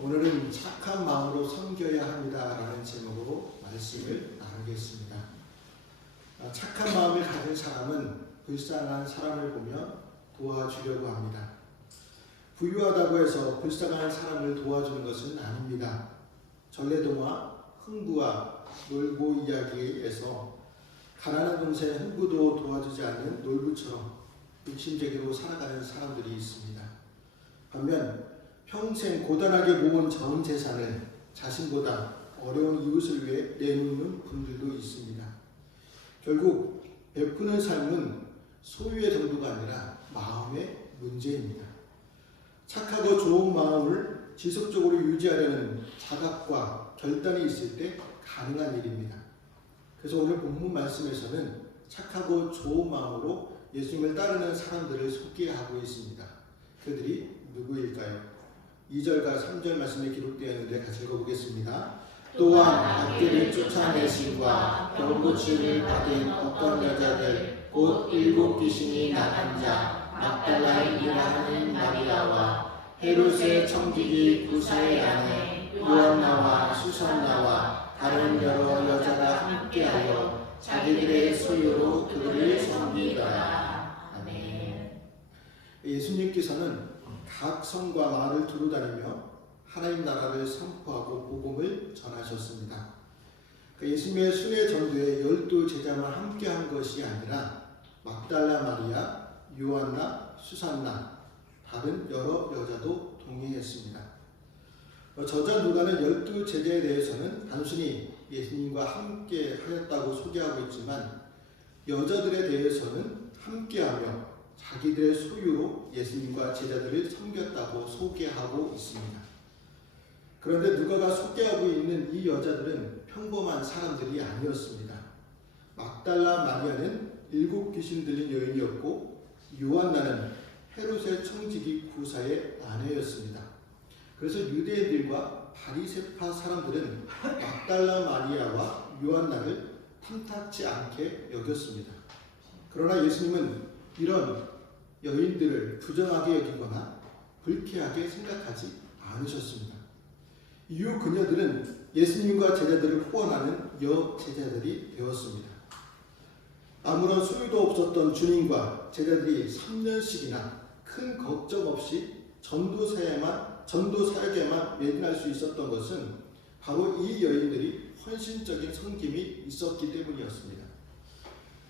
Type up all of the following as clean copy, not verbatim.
오늘은 착한 마음으로 섬겨야 합니다라는 제목으로 말씀을 나누겠습니다. 착한 마음을 가진 사람은 불쌍한 사람을 보며 도와주려고 합니다. 부유하다고 해서 불쌍한 사람을 도와주는 것은 아닙니다. 전래동화 흥부와 놀부 이야기에서 가난한 동생 흥부도 도와주지 않는 놀부처럼 욕심쟁이로 살아가는 사람들이 있습니다. 반면 평생 고단하게 모은 전 재산을 자신보다 어려운 이웃을 위해 내놓는 분들도 있습니다. 결국 베푸는 삶은 소유의 정도가 아니라 마음의 문제입니다. 착하고 좋은 마음을 지속적으로 유지하려는 자각과 결단이 있을 때 가능한 일입니다. 그래서 오늘 본문 말씀에서는 착하고 좋은 마음으로 예수님을 따르는 사람들을 소개하고 있습니다. 그들이 누구일까요? 2절과 3절 말씀에 기록되어 있는데 같이 읽어보겠습니다. 또한 악귀를 쫓아내심과 병고침을 받은 어떤 여자들 곧 7 귀신이 나간 자 막달라인이라 하는 마리아와 헤롯의 청지기 구사의 아내 요한나와 수산나와 다른 여러 여자가 함께하여 자기들의 소유로 그들을 섬기더라. 아멘. 예수님께서는 각 성과 마을을 두루다니며 하나님 나라를 선포하고 복음을 전하셨습니다. 예수님의 순회 전도에 12 제자만 함께한 것이 아니라 막달라 마리아, 요한나, 수산나, 다른 여러 여자도 동행했습니다. 저자 누가는 12 제자에 대해서는 단순히 예수님과 함께 하였다고 소개하고 있지만 여자들에 대해서는 함께하며 자기들의 소유로 예수님과 제자들을 섬겼다고 소개하고 있습니다. 그런데 누가가 소개하고 있는 이 여자들은 평범한 사람들이 아니었습니다. 막달라 마리아는 7 귀신 들린 여인이었고 요한나는 헤롯의 청지기 구사의 아내였습니다. 그래서 유대인들과 바리새파 사람들은 막달라 마리아와 요한나를 탐탁지 않게 여겼습니다. 그러나 예수님은 이런 여인들을 부정하게 여기거나 불쾌하게 생각하지 않으셨습니다. 이후 그녀들은 예수님과 제자들을 후원하는 여제자들이 되었습니다. 아무런 소유도 없었던 주님과 제자들이 3년씩이나 큰 걱정 없이 전도 사역에만 매진할 수 있었던 것은 바로 이 여인들이 헌신적인 섬김이 있었기 때문이었습니다.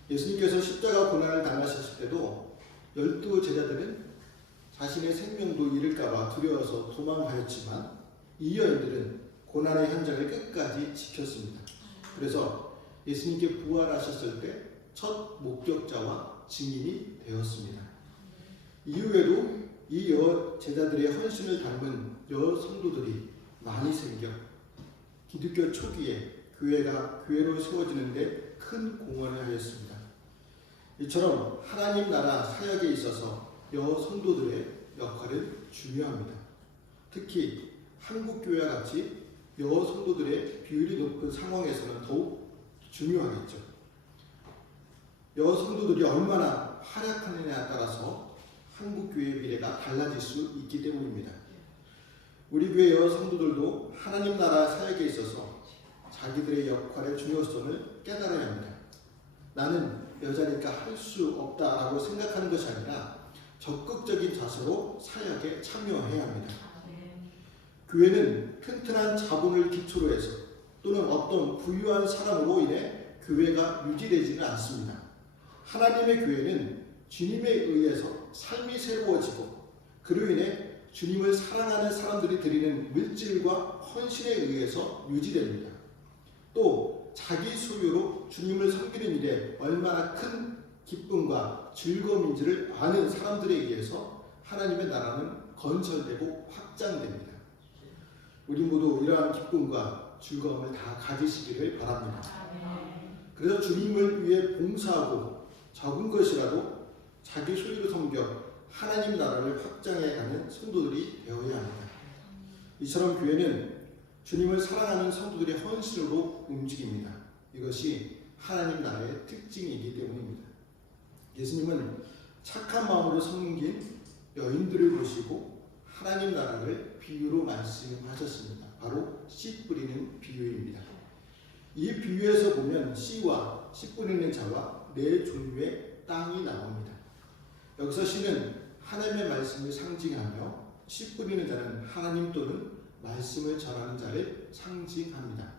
예수님께서 십자가 고난을 당하셨을 때도 12 제자들은 자신의 생명도 잃을까봐 두려워서 도망하였지만 이 여인들은 고난의 현장을 끝까지 지켰습니다. 그래서 예수님께 부활하셨을 때 첫 목격자와 증인이 되었습니다. 이후에도 이 제자들의 헌신을 닮은 성도들이 많이 생겨 기독교 초기에 교회가 교회로 세워지는데 큰 공헌을 하였습니다. 이처럼 하나님 나라 사역에 있어서 성도들의 역할은 중요합니다. 특히 한국 교회와 같이 성도들의 비율이 높은 상황에서는 더욱 중요하겠죠. 성도들이 얼마나 활약하느냐에 따라서 한국 교회의 미래가 달라질 수 있기 때문입니다. 우리 교회 성도들도 하나님 나라 사역에 있어서 자기들의 역할의 중요성을 깨달아야 합니다. 나는 여자니까 할 수 없다라고 생각하는 것이 아니라 적극적인 자세로 사역에 참여해야 합니다. 교회는 튼튼한 자본을 기초로 해서 또는 어떤 부유한 사람으로 인해 교회가 유지되지는 않습니다. 하나님의 교회는 주님에 의해서 삶이 새로워지고 그로 인해 주님을 사랑하는 사람들이 드리는 물질과 헌신에 의해서 유지됩니다. 또 자기 소유로 주님을 섬기는 일에 얼마나 큰 기쁨과 즐거움인지를 아는 사람들에 의해서 하나님의 나라는 건설되고 확장됩니다. 우리 모두 이러한 기쁨과 즐거움을 다 가지시기를 바랍니다. 그래서 주님을 위해 봉사하고 적은 것이라도 자기 소유로 섬겨 하나님 나라를 확장해가는 성도들이 되어야 합니다. 이처럼 교회는 주님을 사랑하는 성도들의 헌신으로 움직입니다. 이것이 하나님 나라의 특징이기 때문입니다. 예수님은 착한 마음으로 섬긴 여인들을 보시고 하나님 나라를 비유로 말씀하셨습니다. 바로 씨 뿌리는 비유입니다. 이 비유에서 보면 씨와 씨 뿌리는 자와 네 종류의 땅이 나옵니다. 여기서 씨는 하나님의 말씀을 상징하며 씨 뿌리는 자는 하나님 또는 말씀을 전하는 자를 상징합니다.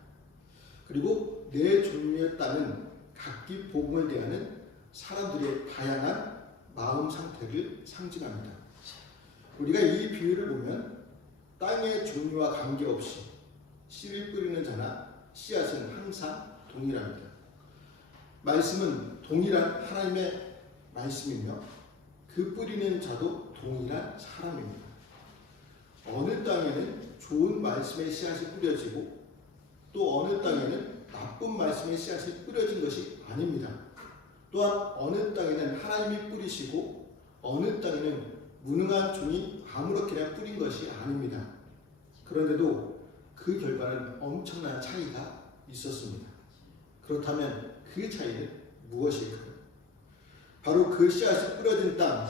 그리고 네 종류의 땅은 각기 복음을 대하는 사람들의 다양한 마음 상태를 상징합니다. 우리가 이 비유를 보면 땅의 종류와 관계없이 씨를 뿌리는 자나 씨앗은 항상 동일합니다. 말씀은 동일한 하나님의 말씀이며 그 뿌리는 자도 동일한 사람입니다. 어느 땅에는 좋은 말씀의 씨앗이 뿌려지고 또 어느 땅에는 나쁜 말씀의 씨앗이 뿌려진 것이 아닙니다. 또한 어느 땅에는 하나님이 뿌리시고 어느 땅에는 무능한 종이 아무렇게나 뿌린 것이 아닙니다. 그런데도 그 결과는 엄청난 차이가 있었습니다. 그렇다면 그 차이는 무엇일까요? 바로 그 씨앗이 뿌려진 땅,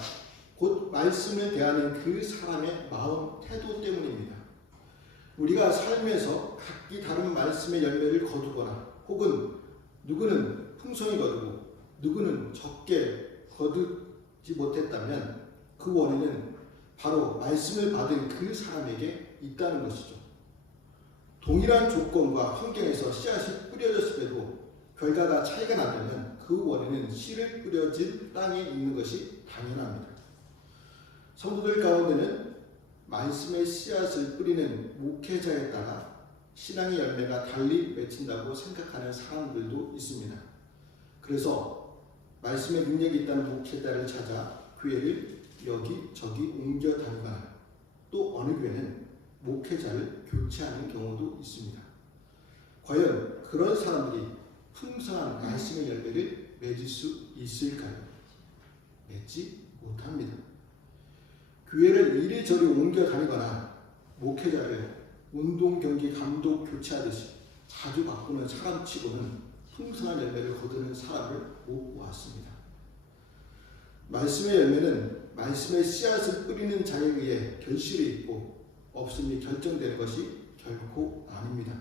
곧 말씀을 대하는 그 사람의 마음, 태도 때문입니다. 우리가 삶에서 각기 다른 말씀의 열매를 거두거나 혹은 누구는 풍성히 거두고 누구는 적게 거두지 못했다면 그 원인은 바로 말씀을 받은 그 사람에게 있다는 것이죠. 동일한 조건과 환경에서 씨앗이 뿌려졌음에도 결과가 차이가 나려면 그 원인은 씨를 뿌려진 땅에 있는 것이 당연합니다. 성도들 가운데는 말씀의 씨앗을 뿌리는 목회자에 따라 신앙의 열매가 달리 맺힌다고 생각하는 사람들도 있습니다. 그래서 말씀의 능력이 있다는 목회자를 찾아 교회를 여기저기 옮겨 다니거나 또 어느 교회는 목회자를 교체하는 경우도 있습니다. 과연 그런 사람들이 풍성한 말씀의 열매를 맺을 수 있을까요? 맺지 못합니다. 교회를 이리저리 옮겨 다니거나 목회자를 운동, 경기, 감독 교체하듯이 자주 바꾸는 사람치고는 풍성한 열매를 거두는 사람을 못 보았습니다. 말씀의 열매는 말씀의 씨앗을 뿌리는 자에 의해 결실이 있고 없음이 결정되는 것이 결코 아닙니다.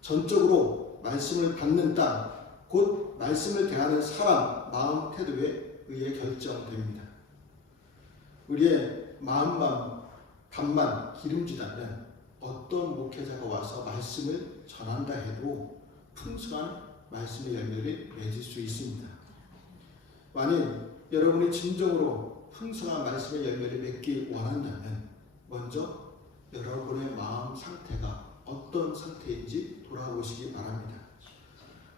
전적으로 말씀을 받는 땅, 곧 말씀을 대하는 사람, 마음, 태도에 의해 결정됩니다. 우리의 마음만, 답만 기름지다면 어떤 목회자가 와서 말씀을 전한다 해도 풍성한 말씀의 열매를 맺을 수 있습니다. 만일 여러분이 진정으로 풍성한 말씀의 열매를 맺기 원한다면 먼저 여러분의 마음 상태가 어떤 상태인지 돌아보시기 바랍니다.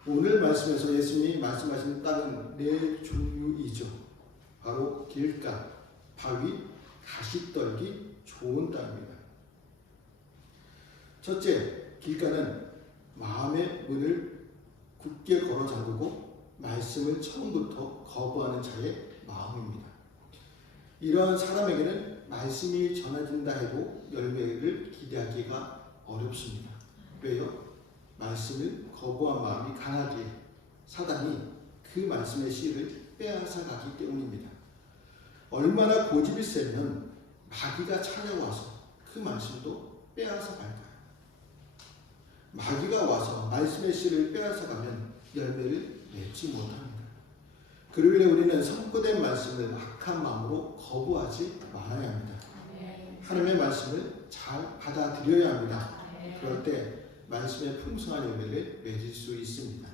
오늘 말씀에서 예수님이 말씀하신 땅은 네 종류이죠. 바로 길가, 바위, 가시떨기, 좋은 땅입니다. 첫째, 길가는 마음의 문을 굳게 걸어 잠그고 말씀을 처음부터 거부하는 자의 마음입니다. 이러한 사람에게는 말씀이 전해진다 해도 열매를 기대하기가 어렵습니다. 왜요? 말씀을 거부한 마음이 강하기에 사단이 그 말씀의 씨를 빼앗아 가기 때문입니다. 얼마나 고집이 세면 마귀가 찾아와서 그 말씀도 빼앗아 갈까요? 마귀가 와서 말씀의 씨를 빼앗아 가면 열매를 맺지 못합니다. 그러기 위해 우리는 선포된 말씀을 악한 마음으로 거부하지 말아야 합니다. 하나님의 말씀을 잘 받아들여야 합니다. 그럴 때 말씀의 풍성한 열매를 맺을 수 있습니다.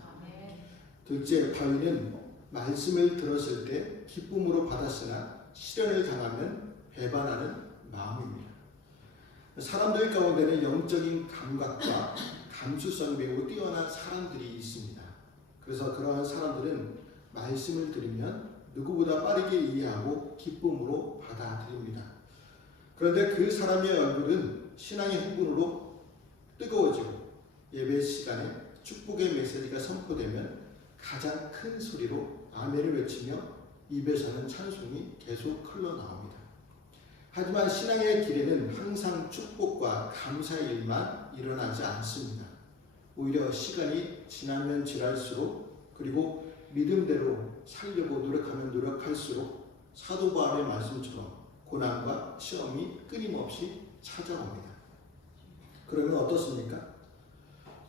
둘째, 바위는 말씀을 들었을 때 기쁨으로 받았으나 시련을 당하면 배반하는 마음입니다. 사람들 가운데는 영적인 감각과 감수성이 매우 뛰어난 사람들이 있습니다. 그래서 그러한 사람들은 말씀을 들으면 누구보다 빠르게 이해하고 기쁨으로 받아들입니다. 그런데 그 사람의 얼굴은 신앙의 흥분으로 뜨거워지고 예배 시간에 축복의 메시지가 선포되면 가장 큰 소리로 아멘을 외치며 입에서는 찬송이 계속 흘러나옵니다. 하지만 신앙의 길에는 항상 축복과 감사의 일만 일어나지 않습니다. 오히려 시간이 지나면 지날수록 그리고 믿음대로 살려고 노력하면 노력할수록 사도 바울의 말씀처럼 고난과 시험이 끊임없이 찾아옵니다. 그러면 어떻습니까?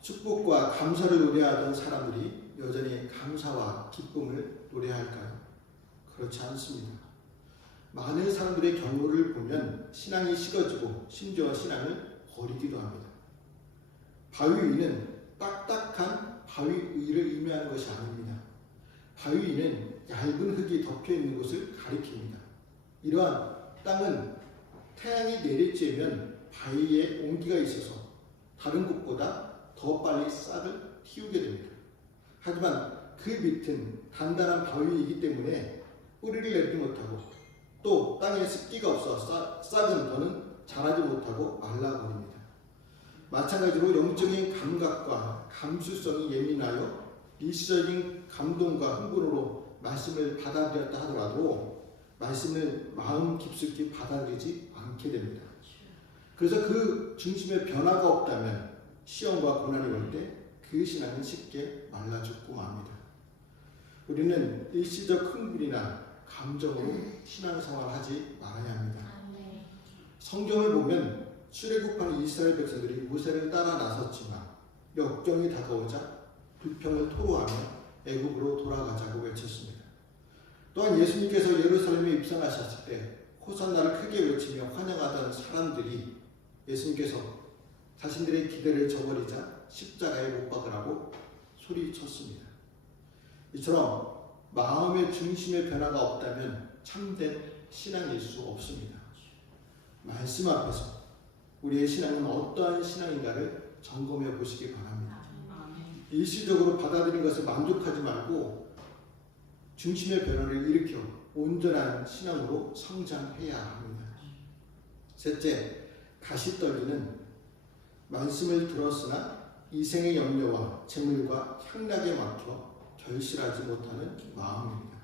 축복과 감사를 노래하던 사람들이 여전히 감사와 기쁨을 노래할까요? 그렇지 않습니다. 많은 사람들의 경우를 보면 신앙이 식어지고 심지어 신앙을 버리기도 합니다. 바위 위는 딱딱한 바위 위를 의미하는 것이 아닙니다. 바위 위는 얇은 흙이 덮여 있는 것을 가리킵니다. 이러한 땅은 태양이 내리쬐면 바위에 온기가 있어서 다른 곳보다 더 빨리 싹을 틔우게 됩니다. 하지만 그 밑은 단단한 바위이기 때문에 뿌리를 내리지 못하고 또 땅에 습기가 없어 싹은 더는 자라지 못하고 말라버립니다. 마찬가지로 영적인 감각과 감수성이 예민하여 일시적인 감동과 흥분으로 말씀을 받아들였다 하더라도 말씀을 마음 깊숙이 받아들이지 않게 됩니다. 그래서 그 중심에 변화가 없다면 시험과 고난이 올 때 그 신앙은 쉽게 말라 죽고 맙니다. 우리는 일시적 흥분이나 감정으로 신앙생활을 하지 말아야 합니다. 성경을 보면 출애굽하는 이스라엘 백성들이 모세를 따라 나섰지만 역경이 다가오자 불평을 토로하며 애굽으로 돌아가자고 외쳤습니다. 또한 예수님께서 예루살렘에 입성하셨을 때 호산나를 크게 외치며 환영하던 사람들이 예수님께서 자신들의 기대를 저버리자 십자가에 못 박으라고 소리쳤습니다. 이처럼 마음의 중심의 변화가 없다면 참된 신앙일 수 없습니다. 말씀 앞에서 우리의 신앙은 어떠한 신앙인가를 점검해 보시기 바랍니다. 일시적으로 받아들인 것을 만족하지 말고 중심의 변화를 일으켜 온전한 신앙으로 성장해야 합니다. 셋째, 가시떨기는 말씀을 들었으나 이생의 염려와 재물과 향락에 막혀 결실하지 못하는 마음입니다.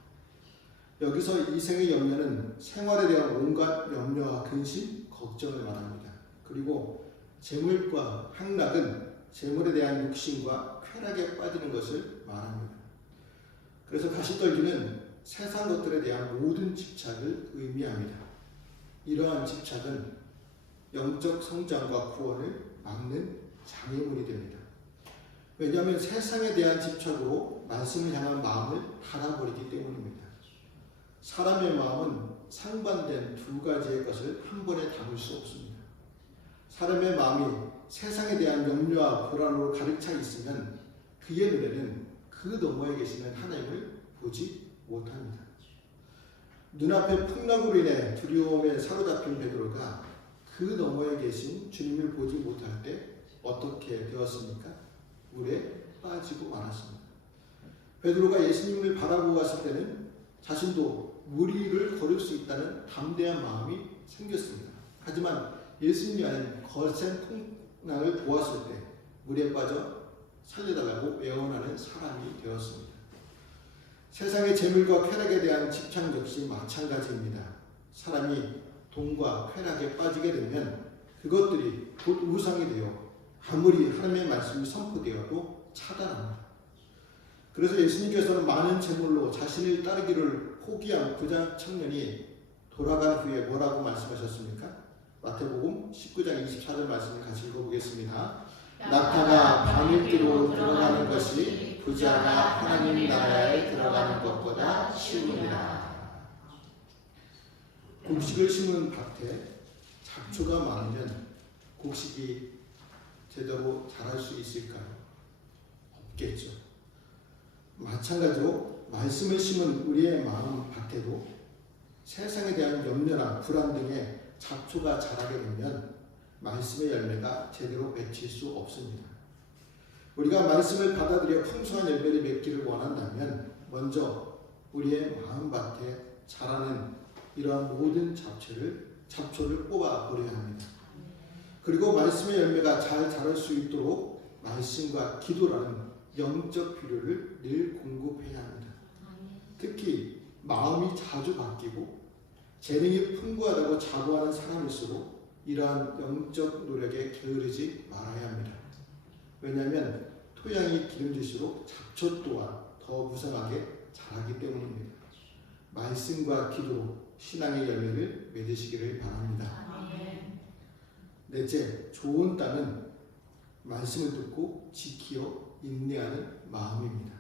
여기서 이생의 염려는 생활에 대한 온갖 염려와 근심, 걱정을 말합니다. 그리고 재물과 향락은 재물에 대한 욕심과 쾌락에 빠지는 것을 말합니다. 그래서 가시떨기는 세상 것들에 대한 모든 집착을 의미합니다. 이러한 집착은 영적 성장과 구원을 막는 장애물이 됩니다. 왜냐하면 세상에 대한 집착으로 말씀을 향한 마음을 닫아버리기 때문입니다. 사람의 마음은 상반된 두 가지의 것을 한 번에 담을 수 없습니다. 사람의 마음이 세상에 대한 염려와 불안으로 가득 차 있으면 그의 눈에는 그 너머에 계시는 하나님을 보지 못합니다. 눈앞의 풍랑으로 인해 두려움에 사로잡힌 베드로가 그 너머에 계신 주님을 보지 못할 때 어떻게 되었습니까? 물에 빠지고 말았습니다. 베드로가 예수님을 바라보고 갔을 때는 자신도 물 위를 걸을 수 있다는 담대한 마음이 생겼습니다. 하지만 예수님이 아닌 거센 풍랑을 보았을 때 물에 빠져 살려달라고 애원하는 사람이 되었습니다. 세상의 재물과 쾌락에 대한 집착 역시 마찬가지입니다. 사람이 돈과 쾌락에 빠지게 되면 그것들이 곧 우상이 되어 아무리 하나님의 말씀이 선포되어도 차단합니다. 그래서 예수님께서는 많은 재물로 자신을 따르기를 포기한 부자 청년이 돌아간 후에 뭐라고 말씀하셨습니까? 마태복음 19장 24절 말씀을 같이 읽어보겠습니다. 낙타가 바늘띠로 들어가는 것이 부자가 하나님 나라에 들어가는 것보다 쉬우니라. 곡식을 심은 밭에 잡초가 많으면 곡식이 제대로 자랄 수 있을까요? 없겠죠. 마찬가지로 말씀을 심은 우리의 마음 밭에도 세상에 대한 염려나 불안 등의 잡초가 자라게 되면 말씀의 열매가 제대로 맺힐 수 없습니다. 우리가 말씀을 받아들여 풍성한 열매를 맺기를 원한다면 먼저 우리의 마음밭에 자라는 이러한 모든 잡초를 뽑아 버려야 합니다. 그리고 말씀의 열매가 잘 자랄 수 있도록 말씀과 기도라는 영적 필요를 늘 공급해야 합니다. 특히 마음이 자주 바뀌고 재능이 풍부하다고 자부하는 사람일수록 이러한 영적 노력에 게으르지 말아야 합니다. 왜냐하면 토양이 기름질수록 잡초 또한 더 무성하게 자라기 때문입니다. 말씀과 기도로 신앙의 열매를 맺으시기를 바랍니다. 아멘. 넷째, 좋은 땅은 말씀을 듣고 지키어 인내하는 마음입니다.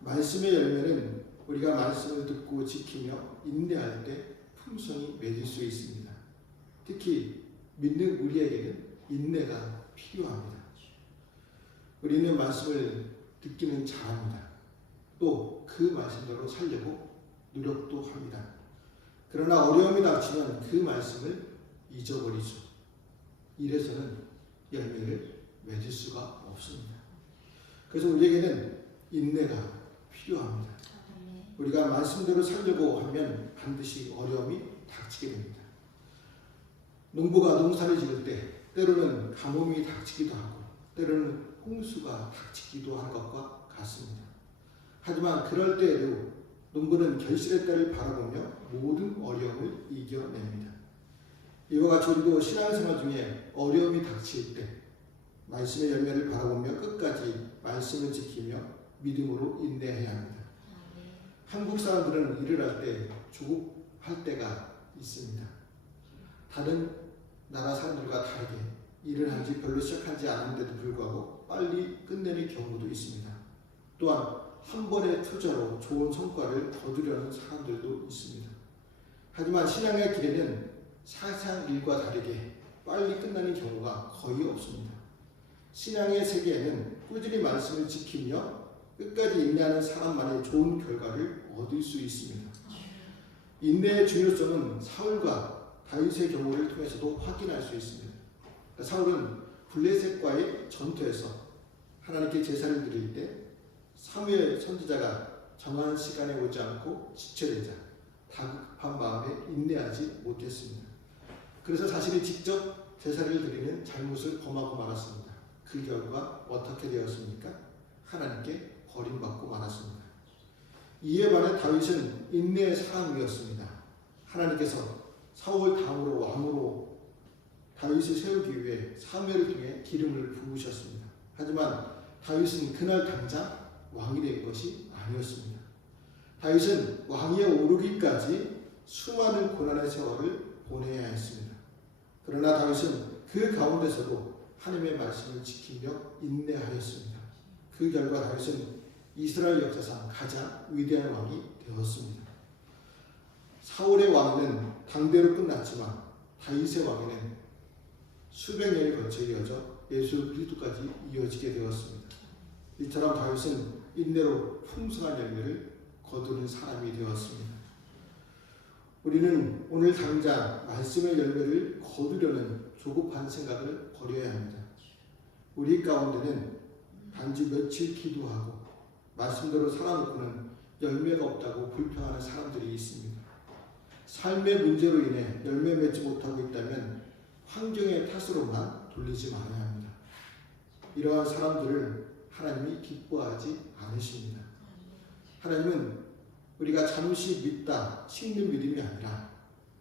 말씀의 열매는 우리가 말씀을 듣고 지키며 인내할 때 풍성히 맺을 수 있습니다. 특히 믿는 우리에게는 인내가 필요합니다. 우리는 말씀을 듣기는 잘합니다. 또 그 말씀대로 살려고 노력도 합니다. 그러나 어려움이 닥치면 그 말씀을 잊어버리죠. 이래서는 열매를 맺을 수가 없습니다. 그래서 우리에게는 인내가 필요합니다. 우리가 말씀대로 살려고 하면 반드시 어려움이 닥치게 됩니다. 농부가 농사를 지을 때 때로는 가뭄이 닥치기도 하고 때로는 홍수가 닥치기도 한 것과 같습니다. 하지만 그럴 때에도 농부는 결실의 때를 바라보며 모든 어려움을 이겨냅니다. 이와 같이 우리도 신앙생활 중에 어려움이 닥칠 때 말씀의 열매를 바라보며 끝까지 말씀을 지키며 믿음으로 인내해야 합니다. 한국 사람들은 일을 할 때 조급할 때가 있습니다. 다른 나라 사람들과 다르게 일을 한지 별로 시작하지 않은데도 불구하고 빨리 끝내는 경우도 있습니다. 또한 한 번의 투자로 좋은 성과를 거두려는 사람들도 있습니다. 하지만 신앙의 길에는 사상 일과 다르게 빨리 끝나는 경우가 거의 없습니다. 신앙의 세계에는 꾸준히 말씀을 지키며 끝까지 인내하는 사람만이 좋은 결과를 얻을 수 있습니다. 인내의 중요성은 사울과 다윗의 경우를 통해서도 확인할 수 있습니다. 사울은 블레셋과의 전투에서 하나님께 제사를 드릴 때 사무엘 선지자가 정한 시간에 오지 않고 지체되자 다급한 마음에 인내하지 못했습니다. 그래서 자신이 직접 제사를 드리는 잘못을 범하고 말았습니다. 그 결과 어떻게 되었습니까? 하나님께 버림받고 말았습니다. 이에 반해 다윗은 인내의 사람이었습니다. 하나님께서 사울 다음으로 왕으로 다윗을 세우기 위해 사무엘을 통해 기름을 부으셨습니다. 하지만 다윗은 그날 당장 왕이 된 것이 아니었습니다. 다윗은 왕위에 오르기까지 수많은 고난의 세월을 보내야 했습니다. 그러나 다윗은 그 가운데서도 하나님의 말씀을 지키며 인내하였습니다. 그 결과 다윗은 이스라엘 역사상 가장 위대한 왕이 되었습니다. 사울의 왕위는 당대로 끝났지만 다윗의 왕위는 수백 년이 걸쳐 이어져 예수 그리스도까지 이어지게 되었습니다. 이처럼 다윗은 인내로 풍성한 열매를 거두는 사람이 되었습니다. 우리는 오늘 당장 말씀의 열매를 거두려는 조급한 생각을 버려야 합니다. 우리 가운데는 단지 며칠 기도하고 말씀대로 살아놓고는 열매가 없다고 불평하는 사람들이 있습니다. 삶의 문제로 인해 열매 맺지 못하고 있다면 환경의 탓으로만 돌리지 말아야 합니다. 이러한 사람들을 하나님이 기뻐하지 않으십니다. 하나님은 우리가 잠시 믿다 식는 믿음이 아니라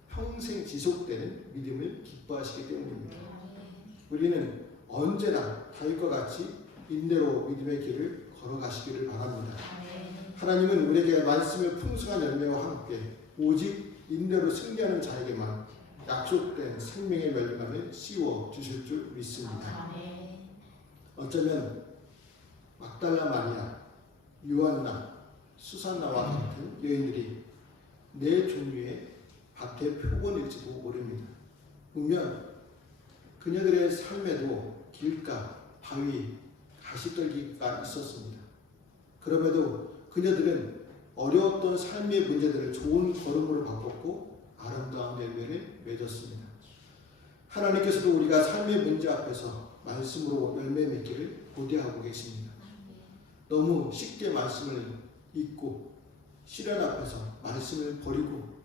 평생 지속되는 믿음을 기뻐하시기 때문입니다. 우리는 언제나 다윗과 같이 인내로 믿음의 길을 걸어가시기를 바랍니다. 하나님은 우리에게 말씀의 풍성한 열매와 함께 오직 인내로 승리하는 자에게만 약속된 생명의 멸류관을 씌워 주실 줄 믿습니다. 어쩌면 막달라 마리아, 요한나, 수산나와 같은 여인들이 네 종류의 밭의 표본일지도 모릅니다. 분명 그녀들의 삶에도 길가, 바위, 가시떨기가 있었습니다. 그럼에도 그녀들은 어려웠던 삶의 문제들을 좋은 걸음으로 바꿨고 아름다운 열매를 맺었습니다. 하나님께서도 우리가 삶의 문제 앞에서 말씀으로 열매 맺기를 고대하고 계십니다. 너무 쉽게 말씀을 잊고 시련 앞에서 말씀을 버리고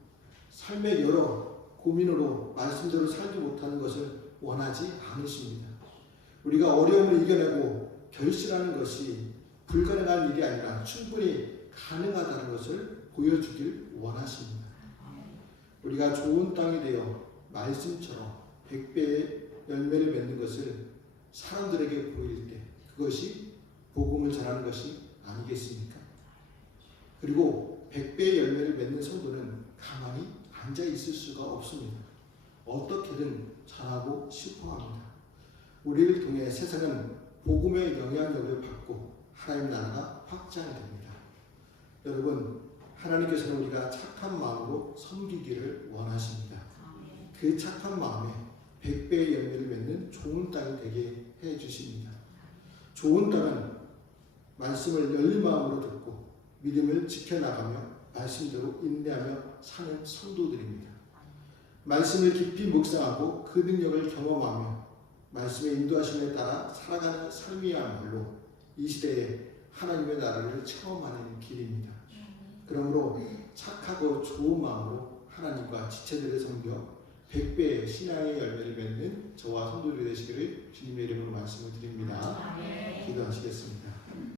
삶의 여러 고민으로 말씀대로 살지 못하는 것을 원하지 않으십니다. 우리가 어려움을 이겨내고 결실하는 것이 불가능한 일이 아니라 충분히 가능하다는 것을 보여주길 원하십니다. 우리가 좋은 땅이 되어 말씀처럼 100배의 열매를 맺는 것을 사람들에게 보일 때 그것이 복음을 전하는 것이 아니겠습니까? 그리고 100배의 열매를 맺는 성도는 가만히 앉아 있을 수가 없습니다. 어떻게든 잘하고 싶어 합니다. 우리를 통해 세상은 복음의 영향력을 받고 하나님 나라가 확장됩니다. 여러분, 하나님께서는 우리가 착한 마음으로 섬기기를 원하십니다. 그 착한 마음에 100배의 열매를 맺는 좋은 땅이 되게 해주십니다. 좋은 땅은 말씀을 열린 마음으로 듣고 믿음을 지켜나가며 말씀대로 인내하며 사는 성도들입니다. 말씀을 깊이 묵상하고 그 능력을 경험하며 말씀의 인도하심에 따라 살아가는 삶이야말로 이 시대에 하나님의 나라를 체험하는 길입니다. 그러므로 착하고 좋은 마음으로 하나님과 지체들을 섬겨 100배의 신앙의 열매를 맺는 저와 성도들이 되시기를 주님의 이름으로 말씀을 드립니다. 기도하시겠습니다.